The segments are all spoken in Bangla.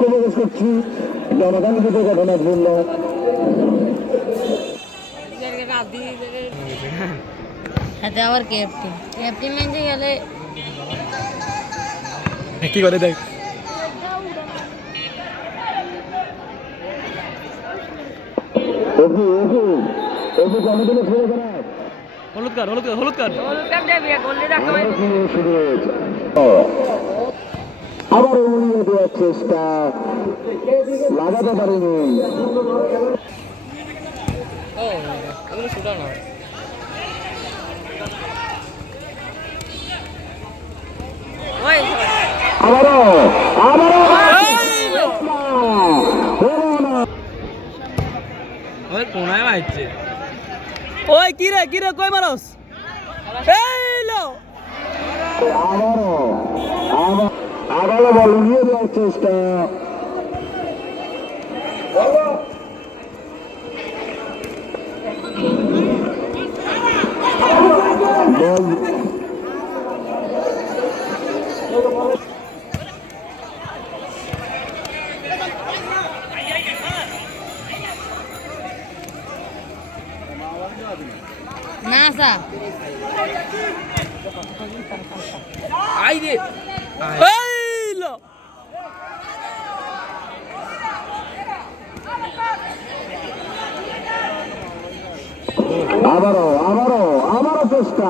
প্রকাশ করছি। জনকাঙ্ক্ষিত ঘটনার জন্য হাতে আবার ক্যাপ্টেন ক্যাপ্টেন লাইনে গেলে কি করে দেখ? ফিরে খারাপ হলুদ কার্ড হলুদ কার্ড হলুদ কার্ড। আবারও ফিরে শুরু হয়েছে। আবার উড়িয়ে দেওয়ার চেষ্টা। লাগাতে পারিনি। আবারও আবারও কোনায় মারছে। ওই কিরে কিরে কই মানুষ এই লো। আবারও Agora vai unir o artista. Bola. আবারও আবারও আবারও চেষ্টা।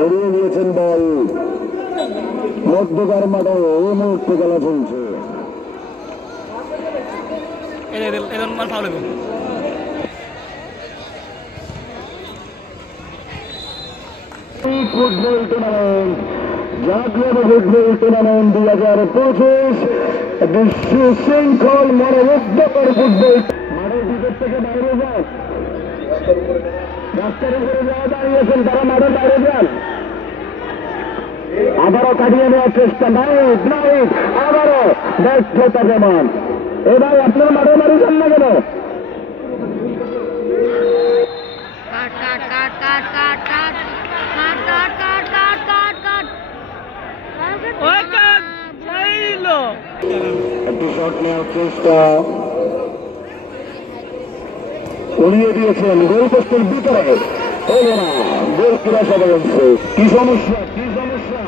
এড়িয়ে দিয়েছেন বল মধ্যকার মাঠে এই মুহূর্তে খেলা চলছে। ফুটবল টুর্নামেন্ট জাতীয় ফুটবল টুর্নামেন্ট দুই হাজার পঁচিশ এবং সুশৃঙ্খল মনোবুদ্ধকর ফুটবল মাঠের ভিতর থেকে বাইরে যান রাস্তার উপরে যাওয়া দাঁড়িয়েছেন তারা মাঠের বাইরে যান আবারও কাটিয়ে নেওয়ার চেষ্টা নাইট নাইট আবারও ব্যর্থতা প্রমাণ এবার আপনার মাঠে মারি যান না কেন ওই কাট এই লো একটি শট নেওয়ার চেষ্টা উড়িয়ে দিয়েছেন গোল পোস্টের ভিতরে। হলো না গোল কিরা সবাই কি সমস্যা কি সমস্যা?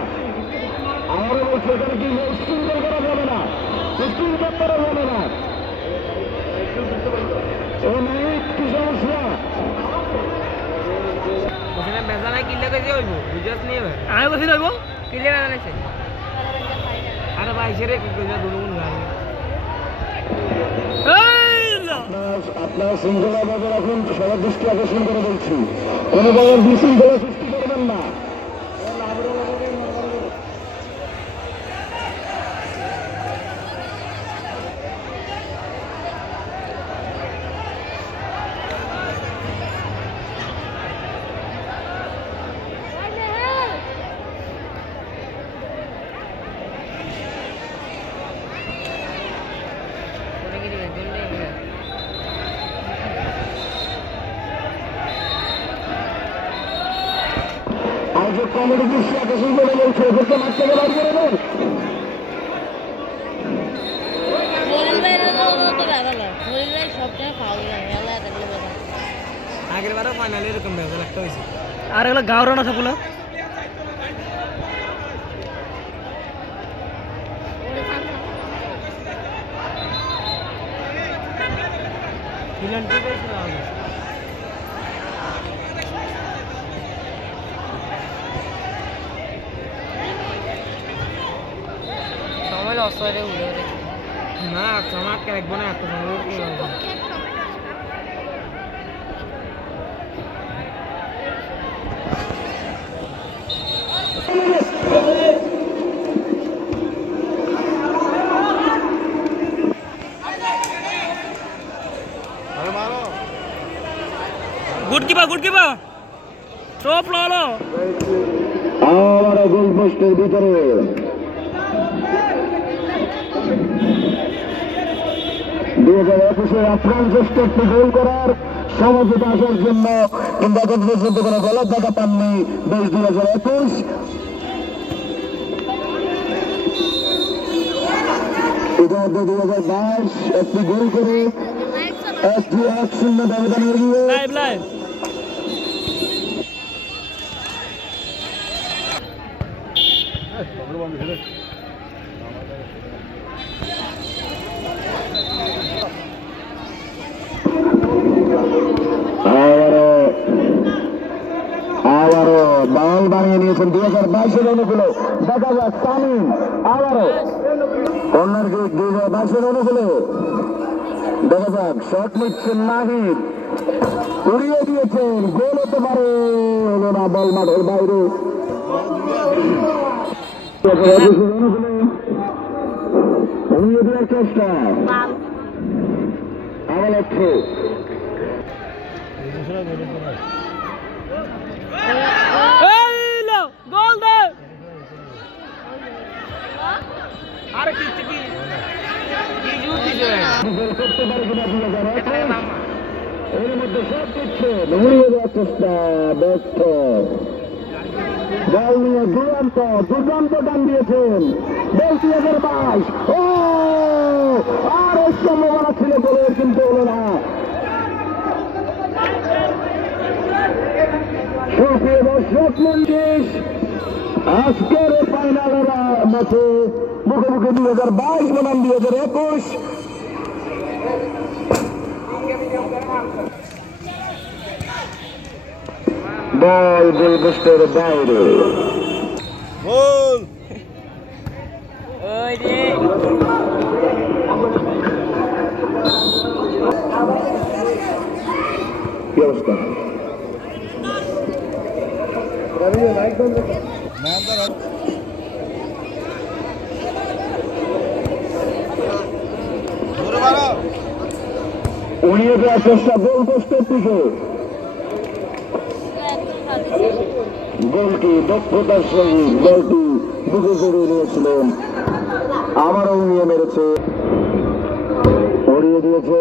আমারও বলছে এখানে কি স্পিন করা যাবে না? স্পিন করা যাবে না। নাইট কি সমস্যা? ওখানে বেজা নাই কিনলে কই হইব বুঝাস নি এবার? আমি বসে যাইব কিনলে বেজা নাইছে আরে ভাই সেরে কি আপনার আপনার শৃঙ্খলা ভাবে রাখুন সবার দৃষ্টি আকর্ষণ করে বলছি। কোনো বলার বিশৃঙ্খলা সৃষ্টি করবেন না। আমাদের দৃষ্টি আকর্ষণ করে দেন শরীরকে মাঠ থেকে বার করে দেন আগের বারও ফাইনালে এরকম ভেজা লাগতে হয়েছে। আর এগুলো গাঁও রানা সবগুলো অসরে উড়ে উড়ে না চমাক রাখবো না এত সুন্দর কি good keeper good keeper top লালো আর গোল পোস্টের ভিতরে দুই হাজার একুশে আফগান একটি গোল করার সমঝোতা আসার জন্য কিন্তু এখন পর্যন্ত পাননি দেশ দুই হাজার একুশ। ইতিমধ্যে দুই হাজার বাইশ একটি গোল করে একটি এক শূন্য ব্যবধান লাইভ লাইভ আবারও বল বানিয়ে নিয়েছেন দুই হাজার বাইশের অনুকূলে। দেখা যাক, তামিম আবারও। কর্নার কিক দুই হাজার বাইশের অনুকূলে। দেখা যাক, শট নিচ্ছেন নাহিদ উড়িয়ে দিয়েছেন, গোল হতে পারে। হলো না বল মাঠের বাইরে। উড়িয়ে দেওয়ার চেষ্টা। আবার লক্ষ্য এই লো গোল দে আরে কি? কি এর মধ্যে সব দিচ্ছে উড়িয়ে দেওয়ার চেষ্টা ব্যর্থ। বল নিয়ে দুরন্ত দুর্দান্ত টান দিয়েছেন বল দুই হাজার বাইশ ও! আর ওই সম্ভাবনা ছিল গোলের কিন্তু হলো না। সুপ্রিয় দর্শক মন্ডিস আজকের ফাইনালের মাঠে মুখোমুখি দুই হাজার বাইশ বনাম দুই হাজার একুশ। বল গোলপোস্টের বাইরে। ওই রে কি অবস্থা উড়িয়ে দেওয়ার চেষ্টা গোলপোস্টের দিকে গোলটি দক্ষতার সহিত বলটি বুকে জড়িয়ে নিয়েছিলেন। আবারও উড়িয়ে মেরেছে। উড়িয়ে দিয়েছে।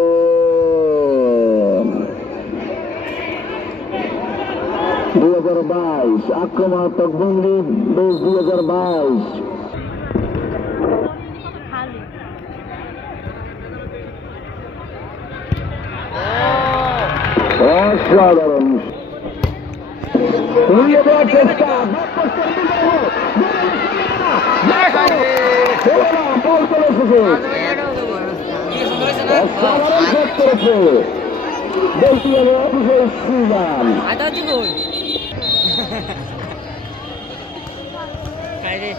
দুই হাজার বাইশ, আক্রমণাত্মক ভঙ্গি দুই হাজার বাইশ। অসাধারণ উড়িয়ে দেওয়ার চেষ্টা বল চলে এসেছে অসাধারণ শট করেছে বলটি হবে অভিষেক শ্রীরাম আটা কি গোল কাই রে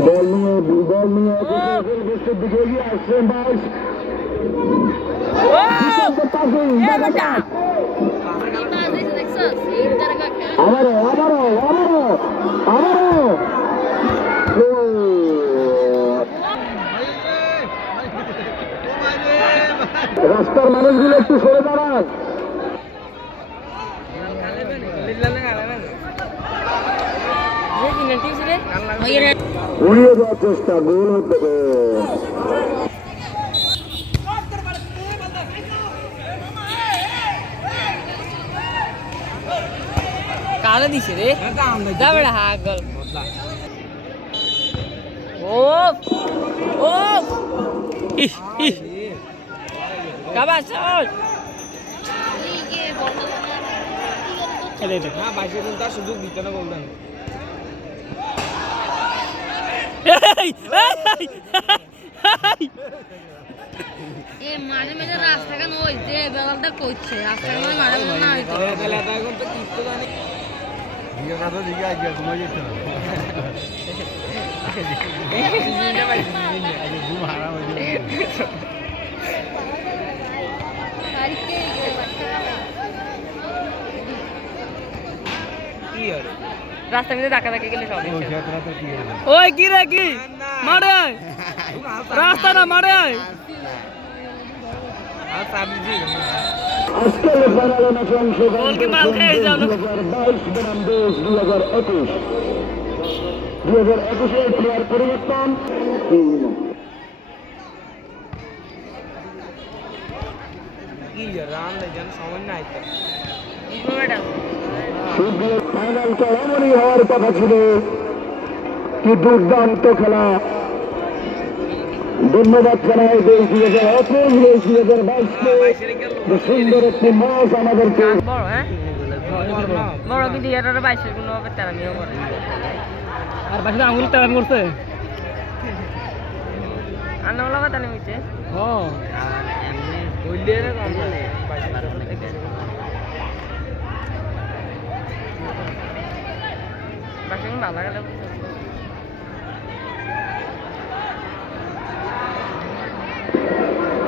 বল নিয়ে বল নিয়ে অভিষেকের দিকে এগিয়ে আসছেন বাইশ রাস্তার মানুষগুলো একটু সরে দাঁড়ান। উড়িয়ে দেওয়ার চেষ্টা গোল হতে কালে দিছে রে। যাবে হা গল ও ও ইহ ইহ কাবা চল খেলে দে না বাইশে দিন তার সুযোগ দিতে না বলতেন এই এই এ মাঝে মাঝে রাস্তাখান ওই যে বেলাটা করছে। রাস্তার মাঝে মাঝে না হইতো তাহলে এখন তো কিস্তো জানি। রাস্তার মধ্যে ধাক্কা ধাক্কি গেলে সব ওই কি রে কি? মারে আয়। রাস্তা না মারে আয়। আর সাবজি ফাইনালে পরিবর্তন এমনই হওয়ার কথা ছিল কি দুর্দান্ত খেলা। ধন্যবাদ জানাই দেশ দুই হাজার একুশ দেশ দুই হাজার বাইশকে সুন্দর একটি ম্যাচ আমাদেরকে বড় হ্যাঁ? কিন্তু এটার বাইশের কোনো হবে তারা নিয়েও করে? আর বাকি আঙুল তারামি করছে। আন্ন লগা তানে মিছে বললে রে কম বাইশে ভালো বল মারে ওই কি রে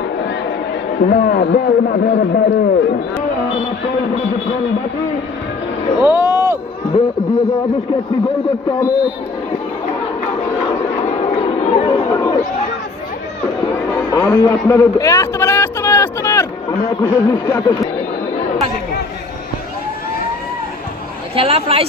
কিছুক্ষণ বাকি ও! দু- দুই হাজার একুশকে একটি গোল করতে হবে। আমি আপনাদের আমি একুশের দৃষ্টি আকর্ষণ খেলা প্রায়